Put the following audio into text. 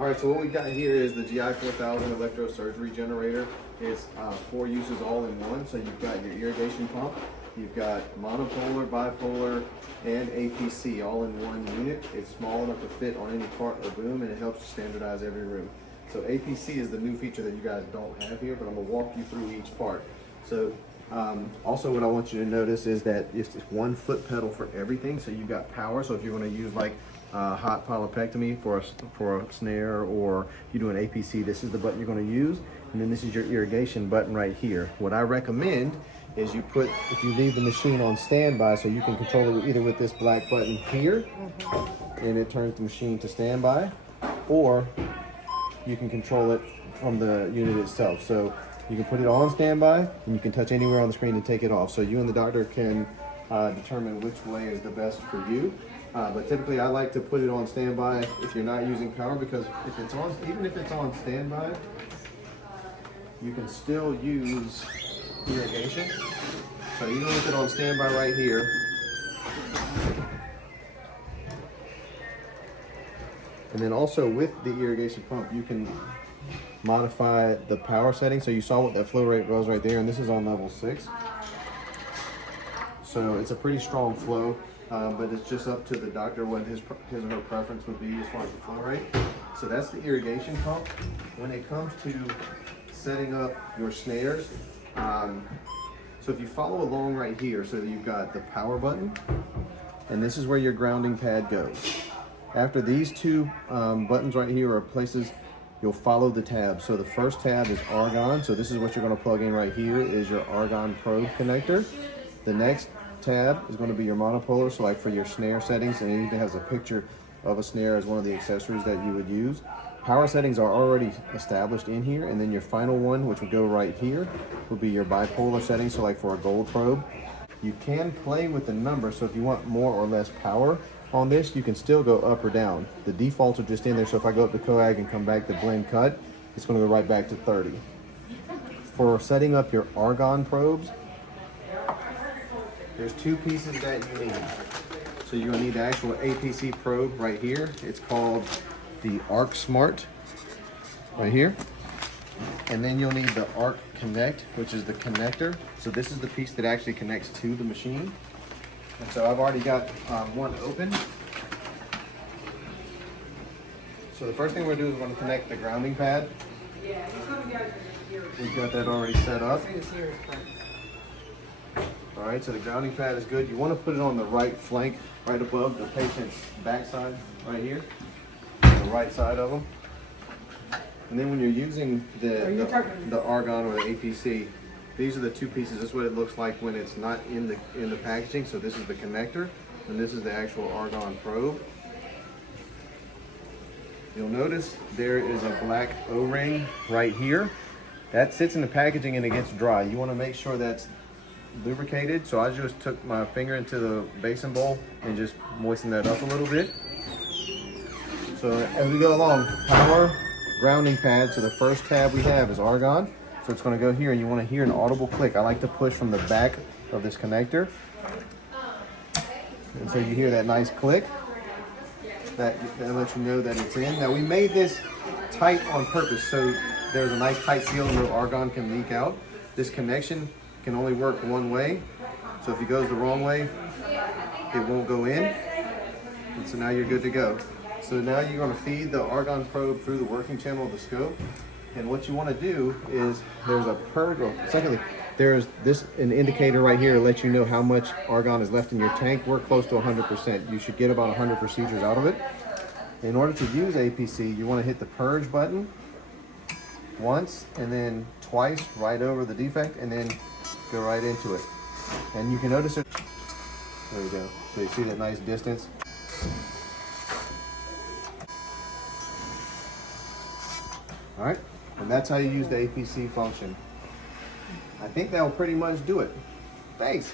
All right, so what we got here is the GI 4000 electrosurgery generator. It's 4 uses all in one. So you've got your irrigation pump, you've got monopolar, bipolar, and APC all in one unit. It's small enough to fit on any cart or boom, and it helps standardize every room. So APC is the new feature that you guys don't have here, but I'm gonna walk you through each part. So also what I want you to notice is that it's 1 foot pedal for everything. So you've got power. So if you're gonna use like hot polypectomy for a snare, or you do an APC, this is the button you're going to use, and then this is your irrigation button right here. What I recommend is if you leave the machine on standby, so you can control it either with this black button here, and it turns the machine to standby, or you can control it from the unit itself. So you can put it on standby, and you can touch anywhere on the screen and take it off. So you and the doctor can determine which way is the best for you. But typically I like to put it on standby if you're not using power, because even if it's on standby, you can still use irrigation. So even with it on standby right here, and then also with the irrigation pump, you can modify the power setting. So you saw what that flow rate was right there, and this is on level 6. So it's a pretty strong flow. But it's just up to the doctor what his or her preference would be as far as the flow rate. So that's the irrigation pump. When it comes to setting up your snares, so if you follow along right here, so you've got the power button, and this is where your grounding pad goes. After these 2 buttons right here are places you'll follow the tab. So the first tab is argon. So this is what you're going to plug in right here, is your argon probe connector. The next tab is going to be your monopolar, so like for your snare settings, and it even has a picture of a snare as one of the accessories that you would use. Power settings are already established in here, and then your final one, which would go right here, would be your bipolar settings, so like for a gold probe. You can play with the number, so if you want more or less power on this, you can still go up or down. The defaults are just in there, so if I go up to coag and come back to blend cut, it's going to go right back to 30. For setting up your argon probes, there's 2 pieces that you need. So you're gonna need the actual APC probe right here. It's called the Arc Smart right here. And then you'll need the Arc Connect, which is the connector. So this is the piece that actually connects to the machine. And so I've already got one open. So the first thing we're gonna do is we're gonna connect the grounding pad. We've got that already set up. All right, so the grounding pad is good. You want to put it on the right flank, right above the patient's backside, right here, on the right side of them. And then when you're using the argon or the APC, these are the 2 pieces. This is what it looks like when it's not in the packaging. So this is the connector, and this is the actual argon probe. You'll notice there is a black O-ring right here. That sits in the packaging and it gets dry. You want to make sure that's lubricated. So I just took my finger into the basin bowl and just moistened that up a little bit. So as we go along, power, grounding pad. So the first tab we have is argon. So it's going to go here, and you want to hear an audible click. I like to push from the back of this connector. And so you hear that nice click. That lets you know that it's in. Now we made this tight on purpose, so there's a nice tight seal and no argon can leak out. This connection can only work one way. So if it goes the wrong way, it won't go in. And so now you're good to go. So now you're going to feed the argon probe through the working channel of the scope. And what you want to do is there's a purge, or secondly, there's an indicator right here to let you know how much argon is left in your tank. We're close to 100%. You should get about 100 procedures out of it. In order to use APC, you want to hit the purge button once and then twice right over the defect, and then go right into it. And you can notice it. There we go. So you see that nice distance. All right, and that's how you use the APC function. I think that will pretty much do it. Thanks.